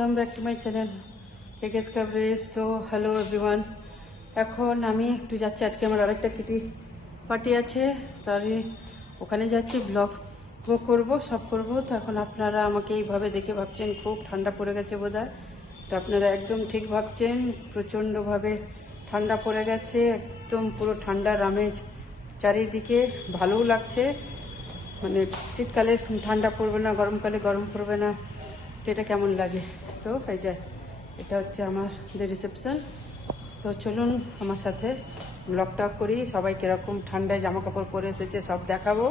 Welcome back to my channel কেকেস coverage. তো hello everyone, এখন আমি একটু যাচ্ছি, আজকে আমার আরেকটা কিটি পার্টি আছে, তারই ওখানে যাচ্ছি, ব্লগ করবো, সব করবো। তো এখন আপনারা আমাকে এইভাবে দেখে ভাবছেন খুব ঠান্ডা পড়ে গেছে বোধহয়। তো আপনারা একদম ঠিক ভাবছেন, প্রচণ্ডভাবে ঠান্ডা পড়ে গেছে, একদম পুরো ঠান্ডার আমেজ চারিদিকে, ভালোও লাগছে। মানে শীতকালে ঠান্ডা পড়বে না, গরমকালে গরম পড়বে না, তো এটা কেমন লাগে। তো এই যে এটা হচ্ছে আমাদের রিসেপশন। তো চলুন আমার সাথে ব্লগটা করি, সবাই কীরকম ঠান্ডায় জামা কাপড় পরে এসেছে সব দেখাবো।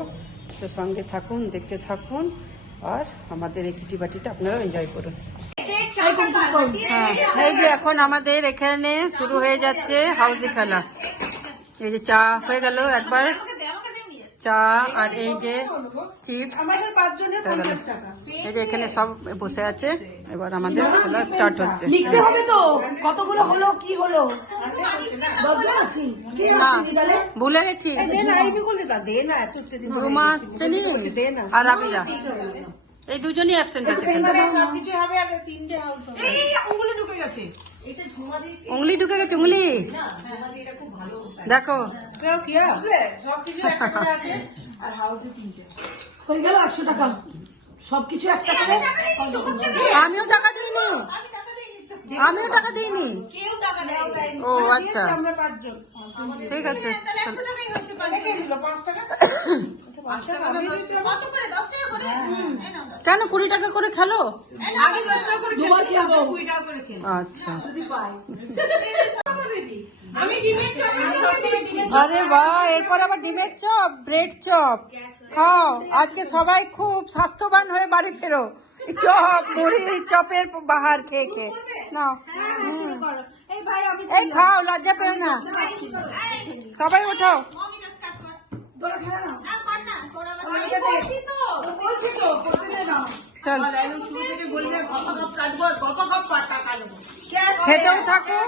তো সঙ্গে থাকুন, দেখতে থাকুন, আর আমাদের এই কিটি বাটিটা আপনারাও এনজয় করুন। এই যে এখন আমাদের এখানে শুরু হয়ে যাচ্ছে হাউজি খেলা। এই যে চা হয়ে গেল একবার, চা আর এই যে চিপস, এই যে এখানে সব বসে আছে। এবার আমাদের খেলা স্টার্ট হচ্ছে। লিখতে হবে তো কতগুলো হলো, কি হলো না, ভুলে গেছি। রুমা চেনি আর রাবিরা, এই দুজনই অ্যাবসেন্ট আছে। উংলি ঢুকে গেছে, উংলি দেখো। হয়ে গেল 100 টাকা, সবকিছু একটা। আমিও টাকা দিইনি, আমিও টাকা দিইনি। ও আচ্ছা, ঠিক আছে। কেন 20 টাকা করে খেলো? আচ্ছা, আরে বাহ, এরপর আবার ডিমের চপ, ব্রেড চপ খাও। আজকে সবাই খুব স্বাস্থ্যবান হয়ে বাড়ি ফেরো। চপ, মুড়ি, চপের বাহার খেয়ে খেয়ে না। এই খাও, লজ্জা পেও না, সবাই ওঠো। চল, খেতেও থাকো,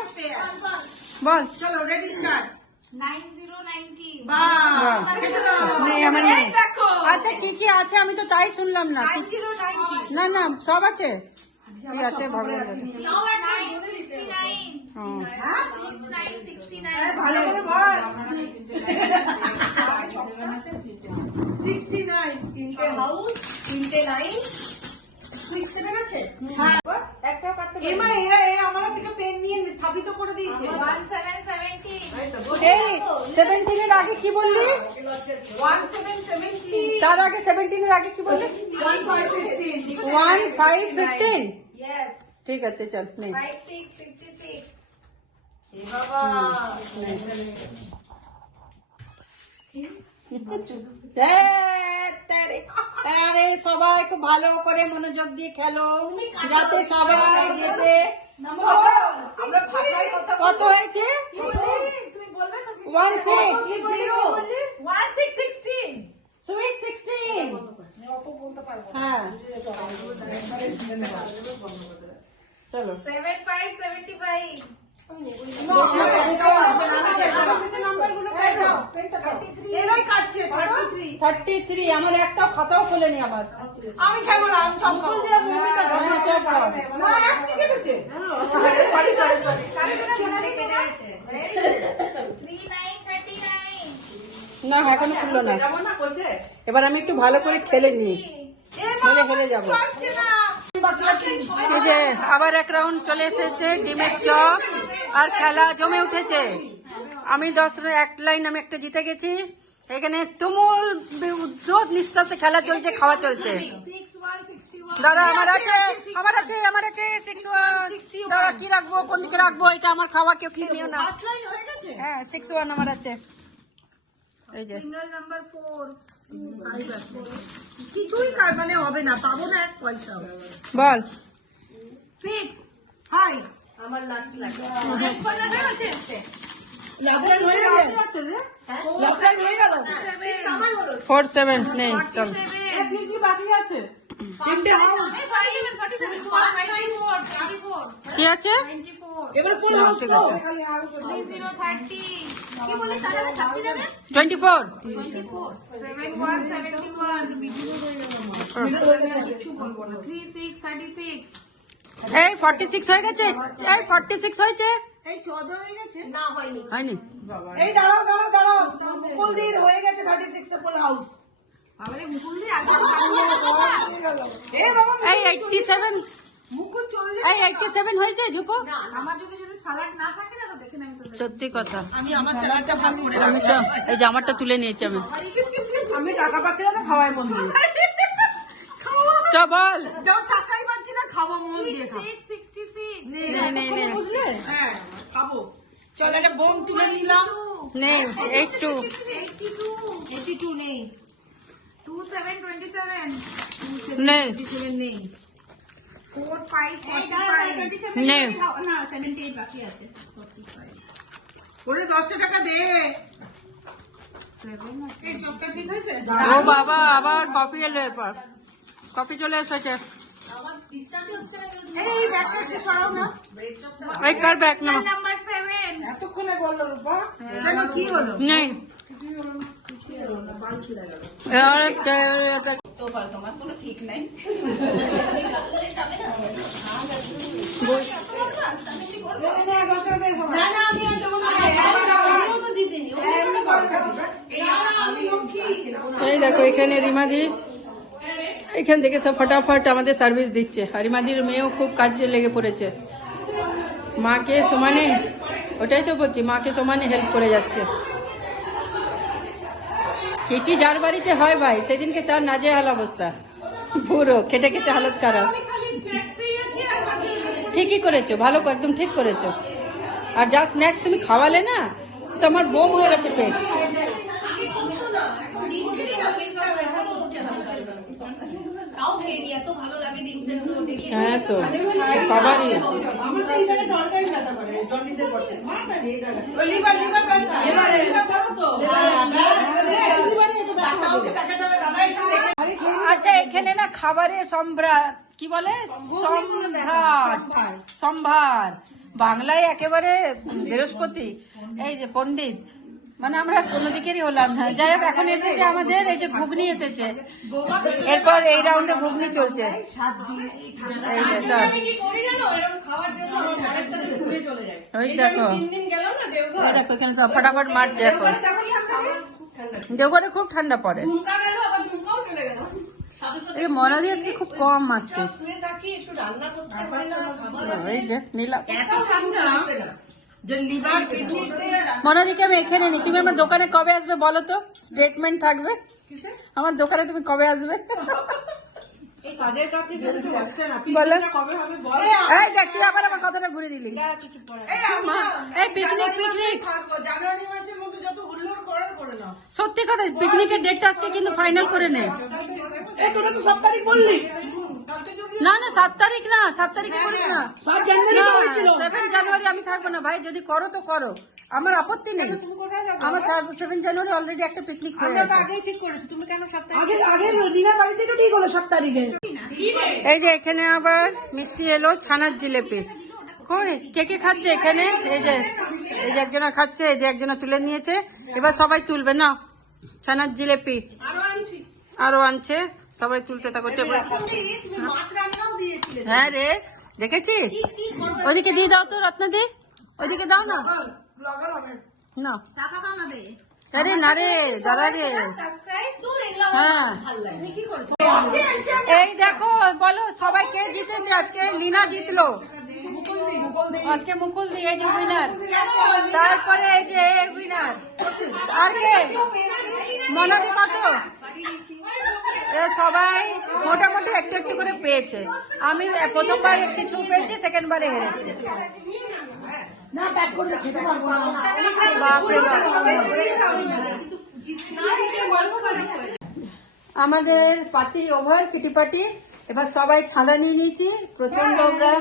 বল। চলো, রেডি, স্টার্ট। 9090 নেই আমার নেই। আচ্ছা কি কি আছে আমি তো তাই শুনলাম না। না না, সব আছে, কি আছে ভালো লাগে। 69 হাউস, 3 9 7 আছে। হ্যাঁ, একটা কাটতে পারি। এমা এরা আমার থেকে পেন নিয়ে স্থাপিত করে দিয়েছে। 1770 এই 17 এর আগে কি বললি? 1770 তার আগে 17 এর আগে কি বললি? 1515। यस ঠিক আছে, চল নে। 5656 এ বাবা আরে সবাই খুব ভালো করে মনোযোগ দিয়ে খেলো, যাতে সবাই যেতে। কত হয়েছে? তুমি বলবে তো 16 সুইট 16। হ্যাঁ চলো, 7575 33। আমার একটা খাতাও খোলেনি আমার। আমি খাবো না, আমি সব খাবো। হ্যাঁ, চল খাও। না, একটি কেটেছে। 3939 না এখনো খুললো না। এবার আমি একটু ভালো করে খেলে নিই, হেলে যাবো। এই যে আবার এক রাউন্ড চলে এসেছে, ডিমের চপ আর খেলা জমে উঠেছে। আমি 1 লাইন আমি একটা জিতে গেছি। এখানে তুমুল উদ্যোগ নিঃশ্বাসে খেলা চলছে, খাওয়া চলছে। 6161 দাদা আমার আছে, আমার আছে, আমার আছে 61। দাদা কি রাখবো, কোন দিকে রাখবো, এটা আমার খাওয়া, কেউ খেয়ে নিও না। হ্যাঁ 61 আমার আছে। এই যে সিঙ্গেল নাম্বার 4 কিছুই মানে হবে না, পাবো না এক পয়সা। বল 6 হাই আমার লাস্ট লাগে। লাভের হয়ে গেল, লাভের হয়ে গেল। 6 আমার হলো 47 নেই, চল। কি কি বাকি আছে? তিনটে হাউস। 47 44 কি আছে? 94 এবারে কোন না, হাউস? ঠিক আছে। 3030 কি বলে তাহলে 30 যাবে 24 7171 কিছু বলবো না 3636 এই 46 হয়ে গেছে, এই 46 হয়েছে, এই 14 হয়ে গেছে। না হয়নি। হয়নি? এই দাঁড়াও দাঁড়াও দাঁড়াও, মুকুলদির হয়ে গেছে 36 ফুল হাউস। আমারে মুকুল দিয়ে আগে এই বাবা এই 87, মুকুল চলে এই 87 হয়েছে ঝুপু? না আমার যদি যদি সালাড না থাকে না তো দেখে না আমি তো সত্যি কথা, আমি আমার স্যালাডটা ভাগ করে আমি তো এই জামাটা তুলে নিয়েছি আমি। আমি টাকা পাচ্ছি না তো খাওয়াই মন দিয়ে। চ বল। যাও টাকাই পাচ্ছি না, খাবো মন দিয়ে খাবো। 666 নে। বুঝলে? হ্যাঁ খাবো। চল একটা বোম তুলে নিলাম। নে 82, 82 নেই। 2727 নে 27 নেই। 4545 নে। না 78 বাকি আছে। ওরে 10 টাকা দে। এই চপটা ঠিক আছে? ও বাবা, আবার কফি এলো, এরপর কফি চলে এসেছে। আমার বিশ্বাসই হচ্ছে না এই ব্যাগটা একটু সরাও না। এই কার ব্যাগ না? নাম্বার 7 এতক্ষণে বললো রূপা। কেন কি হলো? নেই। তোমার কোনো ঠিক নাই। না না আমি আর দেবো না। আমিও তো দিদিনি। আমি লক্ষ্মী। এই দেখো এখানে রিমাদি এখান থেকে সব ফটাফট আমাদের সার্ভিস দিচ্ছে, আর রিমাদির মেয়েও খুব কাজে লেগে পড়েছে। মাকে সমানে, ওটাই তো বলছি, মাকে সমানে হেল্প করে যাচ্ছে। কিটি যার বাড়িতে হয় ভাই, সেদিনকে তার নাজেহাল অবস্থা, পুরো খেটে খেটে হালত খারাপ। ঠিকই করেছো, ভালো, একদম ঠিক করেছো। আর যা স্ন্যাক্স তুমি খাওয়ালে না, তো আমার বোম হয়ে গেছে পেট। তাও খেয়ে নি, এত ভালো লাগে ডিম সেদ্ধ দেখি। হ্যাঁ তো সবারই। আমার তো এই জায়গায় ডলটাই ব্যথা করে, জন্ডিসের পড়তে। লিভার ব্যথা। লিভার করো তো। ডাক্তারকে দেখাতে হবে, দাদা একটু দেখে। আচ্ছা এখানে না খাবারে কি বলে, সম্ভার, বাংলায় একেবারে বৃহস্পতি, এই যে পণ্ডিত, মানে আমরা কোনো দিকেরই হলাম না। যাই হোক, এখন এসেছে আমাদের এই যে ঘুগনি এসেছে, এরপর এই রাউন্ডে ঘুগনি চলছে। এই যে সব ওই দেখো, ওই দেখো এখানে সব ফটাফট মারছে এখন। দেওঘরে খুব ঠান্ডা পড়ে। ঝুমকা গেল, আবার ঝুমকাও চলে গেল। এই মনাদি আজকে খুব কম আসছে। শুয়ে থাকি, একটু রান্না করতে পারি না। এই যে নিলাম এত ঠান্ডা যে লিভার কিডনিতে। মনাদিকে আমি এখানে নি। তুমি আমার দোকানে কবে আসবে বলো তো, স্টেটমেন্ট থাকবে আমার দোকানে, তুমি কবে আসবে এই কাজের কাপড় যদি হচ্ছে না, বলো। পিকনিকটা কবে হবে বল। এই দেখ তুই আবার আমার কথাটা ঘুরে দিলি। এই আমরা এই পিকনিক পিকনিক থাকবো, জানুয়ারি মাসের মধ্যে যত হুল্লোড় করার করে নাও। সত্যি কথা, পিকনিকের ডেটটা আজকে কিন্তু ফাইনাল করে নে। এই তোরা তো 7 তারিখ বললি। কালকে যদি না না 7 তারিখ না, 7 তারিখে করিস না। 7 জানুয়ারি তো হয়েছিল। 7 জানুয়ারি আমি থাকবো না ভাই, যদি করো তো করো, আমার আপত্তি নেই। তুমি কোথায় যাবে? আমার 7 জানুয়ারি অলরেডি একটা পিকনিক হয়ে আমরা তো গেছে। আগেই ঠিক করেছি, তুমি কেন 7 তারিখ? আগে রিনার বাড়ি থেকে ঠিক হলো 7 তারিখে। এই যে এখানে আবার মিষ্টি এলো, ছানার জিলেপি। কই কে কে খাচ্ছে এখানে? এই যে একজনা খাচ্ছে, এই যে একজনা তুলে নিয়েছে, এবার সবাই তুলবে না। ছানার জিলেপি আরো আনছে, সবাই তুলতে থাকো। মাছ রান্নাও দিয়েছিলে। হ্যাঁ রে, দেখেছিস? ওইদিকে দিয়ে দাও তো, রত্নদি ওইদিকে দাও না। ব্লগার হবে। না টাকা কামাবে। আরে না রে, দাঁড়া রে। সাবস্ক্রাইব তো দেখলাম হ্যাঁ ভালো লাগে। কি করেছো? এই দেখো, বলো সবাই কে জিতেছে আজকে? লিনা জিতলো আজকে, মুকুল দি এই যে উইনার, তারপরে এই যে উইনার, আর কে? মনাদি কত? সবাই মোটামুটি একটু একটু করে পেয়েছে। আমি প্রথমবার কিছু পেয়েছি, সেকেন্ড বারে হেরেছি। বাপরে বাপ। আমাদের পার্টি ওভার, কিটি পার্টি। এবার সবাই ছাঁদা নিয়ে নিয়েছি, প্রচন্ড আমরা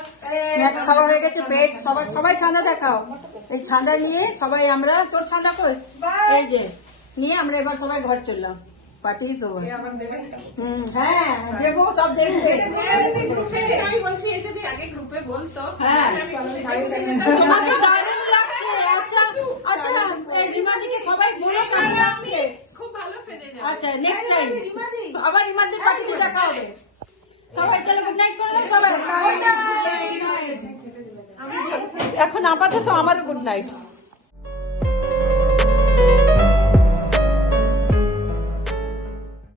স্ন্যাক্স খাওয়া হয়ে গেছে, পেট সবাই ছাঁদা দেখাও। এই ছাঁদা নিয়ে সবাই আমরা, তোর ছাঁদা কই? এই যে নিয়ে আমরা এবার সবাই ঘর চললাম। Party is over. হ্যাঁ দেবো, সব দেখবে। আমি বলছি এই যদি আগে গ্রুপে বলতো। হ্যাঁ তোমাকে দারুণ লাগছে। আচ্ছা আচ্ছা, রিমাদিকে সবাই বলে দারুণ লাগছে। খুব ভালো সেজে যাবে। আচ্ছা নেক্সট টাইম আবার রিমাদির পার্টিতে দেখা হবে। সবাই চলো, গুড নাইট করে দাও সবাই। এখন আপাতত আমারও গুড নাইট।